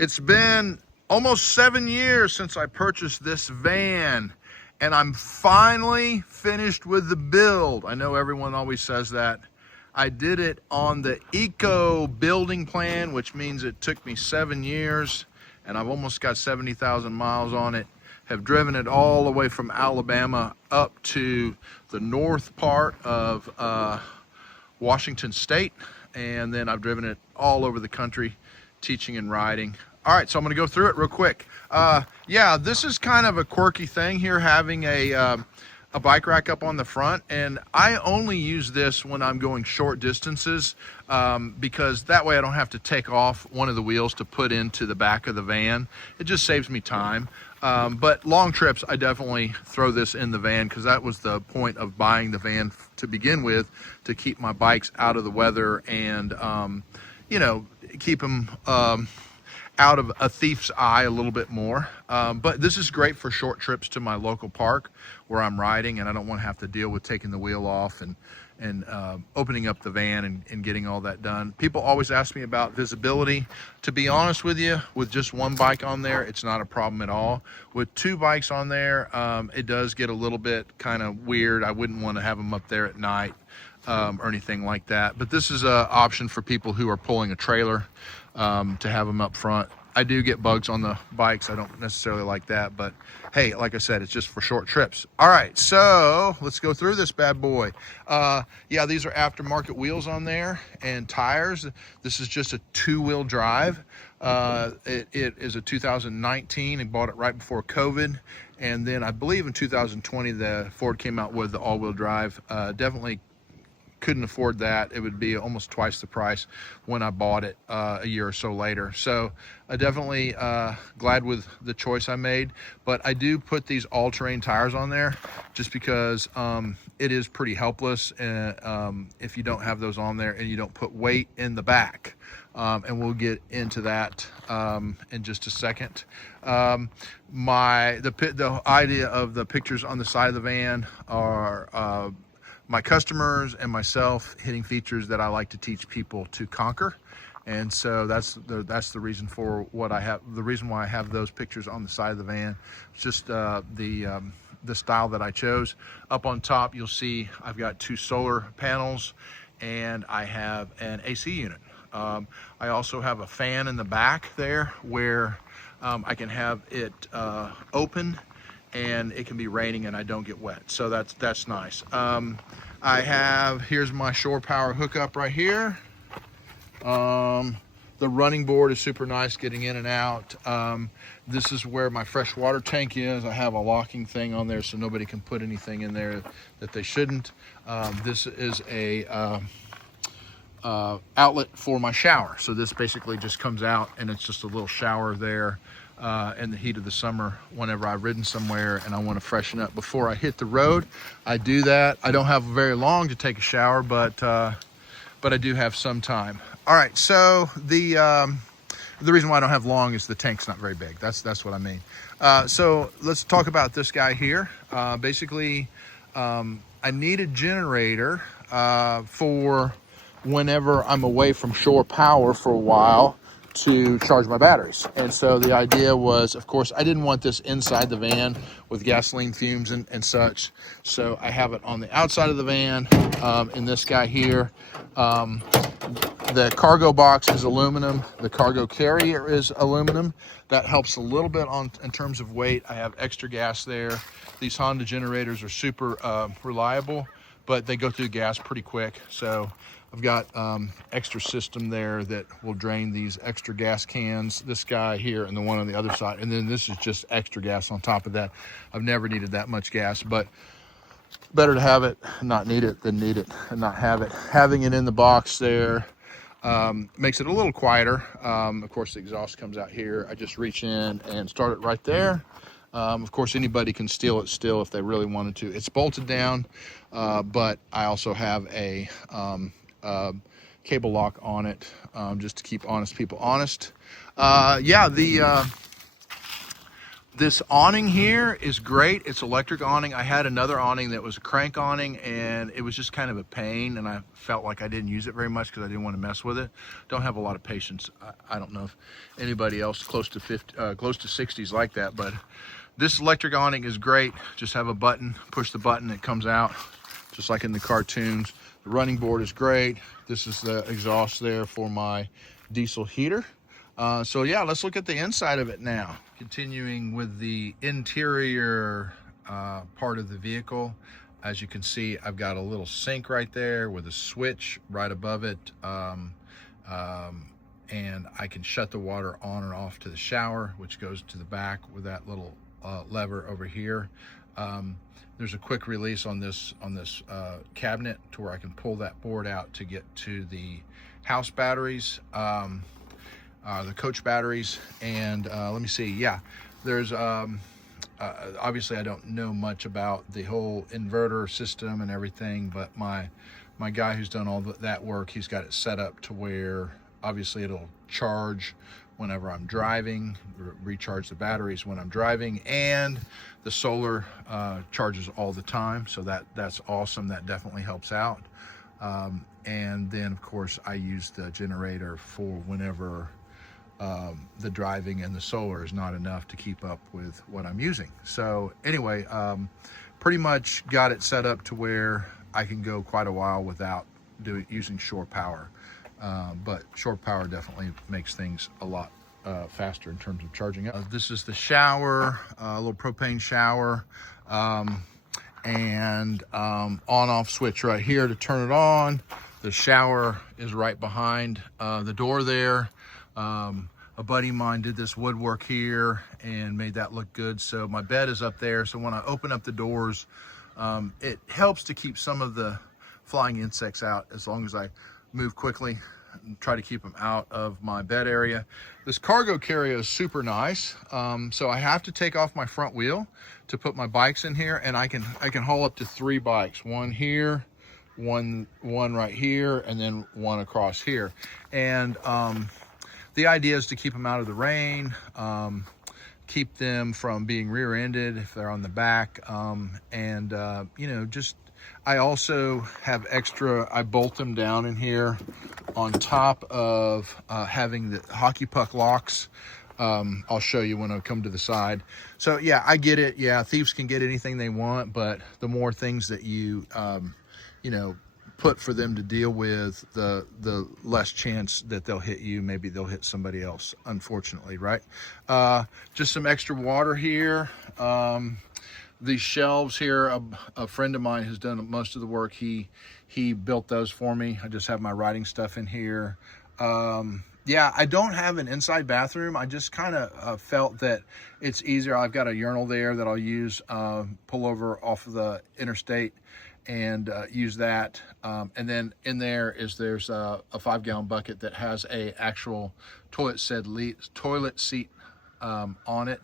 It's been almost 7 years since I purchased this van, and I'm finally finished with the build. I know everyone always says that. I did it on the eco building plan, which means it took me 7 years, and I've almost got 70,000 miles on it. Have driven it all the way from Alabama up to the north part of Washington State, and then I've driven it all over the country teaching and riding. All right, so I'm going to go through it real quick. Yeah, this is kind of a quirky thing here, having a bike rack up on the front, and I only use this when I'm going short distances because that way I don't have to take off one of the wheels to put into the back of the van. It just saves me time. But long trips, I definitely throw this in the van because that was the point of buying the van to begin with, to keep my bikes out of the weather and, you know, keep them out of a thief's eye a little bit more. But this is great for short trips to my local park where I'm riding and I don't want to have to deal with taking the wheel off and opening up the van and getting all that done. People always ask me about visibility. To be honest with you, with just one bike on there, it's not a problem at all. With two bikes on there, it does get a little bit kind of weird. I wouldn't want to have them up there at night or anything like that. But this is an option for people who are pulling a trailer to have them up front. I do get bugs on the bikes. I don't necessarily like that, but hey, like I said, it's just for short trips. All right, so let's go through this bad boy. Yeah, these are aftermarket wheels on there and tires. This is just a two-wheel drive. It is a 2019. I bought it right before COVID. And then I believe in 2020, the Ford came out with the all-wheel drive. Definitely couldn't afford that. It would be almost twice the price when I bought it a year or so later. So I definitely glad with the choice I made, but I do put these all-terrain tires on there just because it is pretty helpless if you don't have those on there and you don't put weight in the back. And we'll get into that in just a second. The idea of the pictures on the side of the van are my customers and myself hitting features that I like to teach people to conquer. And so that's the reason for what I have, the reason why I have those pictures on the side of the van. It's just the style that I chose. Up on top, you'll see I've got two solar panels and I have an AC unit. I also have a fan in the back there where I can have it open and it can be raining and I don't get wet. So that's nice. Here's my shore power hookup right here. The running board is super nice getting in and out. This is where my fresh water tank is. I have a locking thing on there so nobody can put anything in there that they shouldn't. This is a outlet for my shower. So this basically just comes out and it's just a little shower there. In the heat of the summer, whenever I've ridden somewhere and I want to freshen up before I hit the road, I do that. I don't have very long to take a shower, but I do have some time. All right, so the reason why I don't have long is the tank's not very big. That's what I mean. So let's talk about this guy here. Basically, I need a generator for whenever I'm away from shore power for a while to charge my batteries. And so the idea was, of course, I didn't want this inside the van with gasoline fumes and such. So I have it on the outside of the van in this guy here. The cargo box is aluminum. The cargo carrier is aluminum. That helps a little bit in terms of weight. I have extra gas there. These Honda generators are super reliable, but they go through gas pretty quick. So I've got extra system there that will drain these extra gas cans, this guy here and the one on the other side. And then this is just extra gas on top of that. I've never needed that much gas, but better to have it, not need it, than need it and not have it. Having it in the box there makes it a little quieter. Of course, the exhaust comes out here. I just reach in and start it right there. Of course, anybody can steal it still if they really wanted to. It's bolted down, but I also have a cable lock on it just to keep honest people honest. Yeah, This awning here is great. It's electric awning. I had another awning that was a crank awning, and it was just kind of a pain, and I felt like I didn't use it very much because I didn't want to mess with it. Don't have a lot of patience. I don't know if anybody else close to 60s like that, but this electric awning is great. Just have a button, push the button, it comes out, just like in the cartoons. The running board is great. This is the exhaust there for my diesel heater. So yeah, let's look at the inside of it now. Continuing with the interior part of the vehicle. As you can see, I've got a little sink right there with a switch right above it. And I can shut the water on and off to the shower, which goes to the back with that little lever over here. There's a quick release on this cabinet to where I can pull that board out to get to the house batteries. The coach batteries, and let me see, yeah, there's obviously I don't know much about the whole inverter system and everything, but my guy who's done all that work, he's got it set up to where obviously it'll charge whenever I'm driving, recharge the batteries when I'm driving, and the solar charges all the time, so that's awesome. That definitely helps out. And then of course I use the generator for whenever the driving and the solar is not enough to keep up with what I'm using. So anyway, pretty much got it set up to where I can go quite a while without using shore power. But shore power definitely makes things a lot faster in terms of charging up. This is the shower, a little propane shower, and on-off switch right here to turn it on. The shower is right behind the door there. A buddy of mine did this woodwork here and made that look good. So my bed is up there. So when I open up the doors, it helps to keep some of the flying insects out as long as I move quickly and try to keep them out of my bed area. This cargo carrier is super nice. So I have to take off my front wheel to put my bikes in here, and I can haul up to 3 bikes. One here, one right here, and then one across here. And the idea is to keep them out of the rain, keep them from being rear-ended if they're on the back, and you know, just I also have extra, I bolt them down in here on top of having the hockey puck locks. I'll show you when I come to the side. So yeah, I get it. Yeah, thieves can get anything they want, but the more things that you you know, put for them to deal with, the less chance that they'll hit you. Maybe they'll hit somebody else, unfortunately, right? Just some extra water here. These shelves here, a friend of mine has done most of the work. He built those for me. I just have my writing stuff in here. Yeah, I don't have an inside bathroom. I just kind of felt that it's easier. I've got a urinal there that I'll use, pull over off of the interstate and use that. And then in there's a 5-gallon bucket that has a actual toilet seat on it.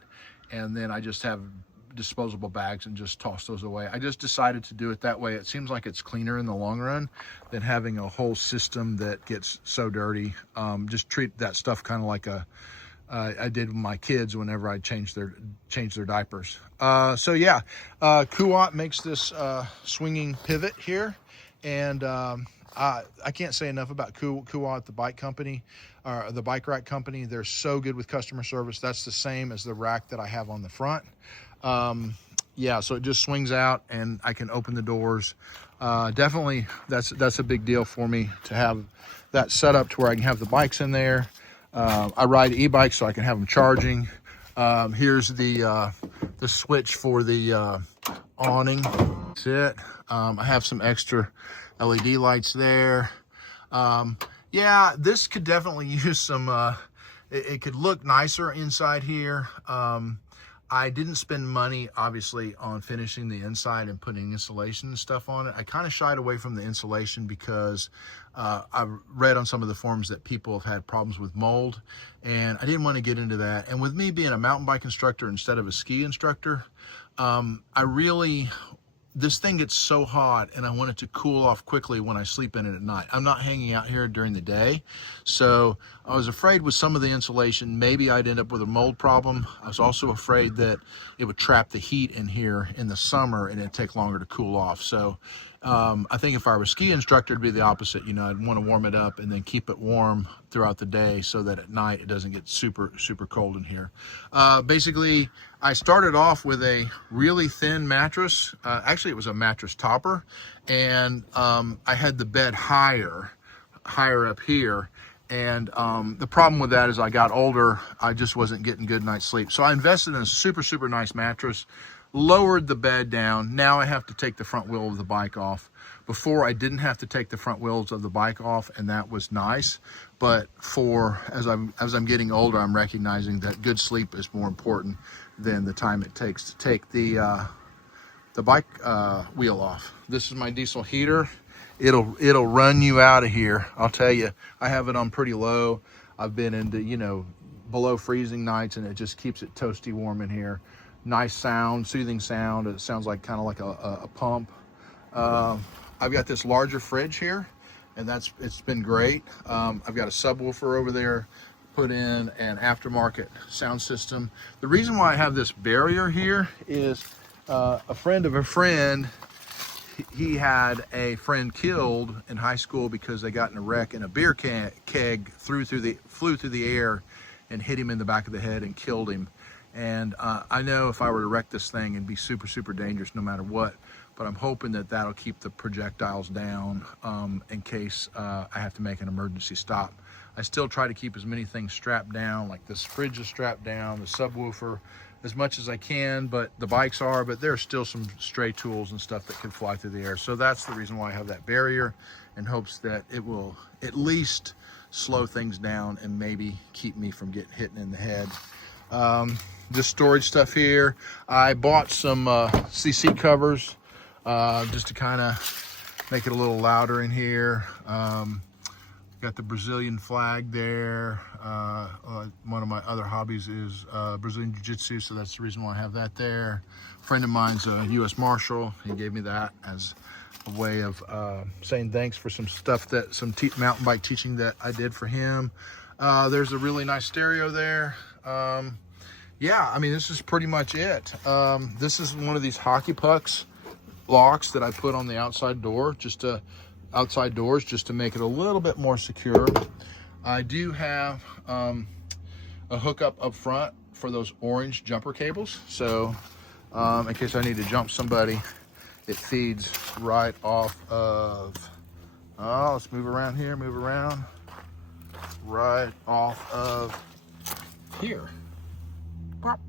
And then I just have disposable bags and just toss those away. I just decided to do it that way. It seems like it's cleaner in the long run than having a whole system that gets so dirty. Just treat that stuff kind of like I did with my kids whenever I changed their diapers. So yeah, Kuat makes this swinging pivot here, and I can't say enough about Kuat, the bike company, or the bike rack company. They're so good with customer service. That's the same as the rack that I have on the front. Yeah, so it just swings out and I can open the doors. Definitely, that's a big deal for me to have that set up to where I can have the bikes in there. I ride e-bikes, so I can have them charging. Here's the switch for the awning. That's it. I have some extra LED lights there. Yeah, this could definitely use some, it could look nicer inside here. I didn't spend money, obviously, on finishing the inside and putting insulation and stuff on it. I kind of shied away from the insulation because I've read on some of the forums that people have had problems with mold, and I didn't want to get into that. And with me being a mountain bike instructor instead of a ski instructor, I really this thing gets so hot and I want it to cool off quickly when I sleep in it at night. I'm not hanging out here during the day. So I was afraid with some of the insulation, maybe I'd end up with a mold problem. I was also afraid that it would trap the heat in here in the summer and it'd take longer to cool off. So I think if I were a ski instructor, it'd be the opposite. You know, I'd want to warm it up and then keep it warm throughout the day so that at night it doesn't get super, super cold in here. Basically, I started off with a really thin mattress. Actually, it was a mattress topper. And I had the bed higher up here. And the problem with that is I got older, I just wasn't getting good night's sleep. So I invested in a super, super nice mattress, lowered the bed down. Now I have to take the front wheel of the bike off. Before I didn't have to take the front wheels of the bike off, and that was nice. But as I'm getting older, I'm recognizing that good sleep is more important than the time it takes to take the bike wheel off. This is my diesel heater. It'll run you out of here. I'll tell you, I have it on pretty low. I've been into, you know, below freezing nights, and it just keeps it toasty warm in here. Nice sound, soothing sound. It sounds like kind of like a pump. I've got this larger fridge here, and it's been great. I've got a subwoofer over there, put in an aftermarket sound system. The reason why I have this barrier here is a friend of a friend, he had a friend killed in high school because they got in a wreck and a beer keg flew through the air and hit him in the back of the head and killed him. And I know if I were to wreck this thing, it'd be super, super dangerous no matter what. But I'm hoping that that'll keep the projectiles down in case I have to make an emergency stop. I still try to keep as many things strapped down, like this fridge is strapped down, the subwoofer, as much as I can, but the bikes are, but there are still some stray tools and stuff that could fly through the air. So that's the reason why I have that barrier, in hopes that it will at least slow things down and maybe keep me from getting hit in the head. Just storage stuff here. I bought some CC covers just to kind of make it a little louder in here. Got the Brazilian flag there. One of my other hobbies is Brazilian Jiu-Jitsu, so that's the reason why I have that there. A friend of mine's a U.S. Marshal. He gave me that as a way of saying thanks for some stuff some mountain bike teaching that I did for him. There's a really nice stereo there. Yeah, I mean, this is pretty much it. This is one of these hockey pucks locks that I put on the outside doors just to make it a little bit more secure. I do have a hookup up front for those orange jumper cables. So in case I need to jump somebody, it feeds right off of, let's move around here, right off of here.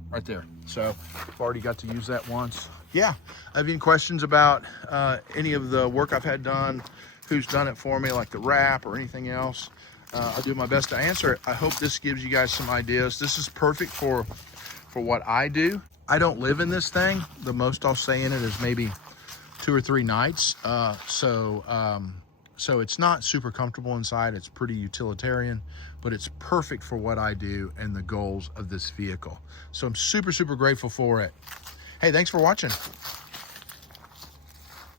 Right there. So I've already got to use that once. Yeah, have any questions about any of the work I've had done, who's done it for me, like the wrap or anything else, I'll do my best to answer it. I hope this gives you guys some ideas. This is perfect for what I do. I don't live in this thing. The most I'll stay in it is maybe 2 or 3 nights. So it's not super comfortable inside. It's pretty utilitarian, but it's perfect for what I do and the goals of this vehicle. So I'm super, super grateful for it. Hey, thanks for watching.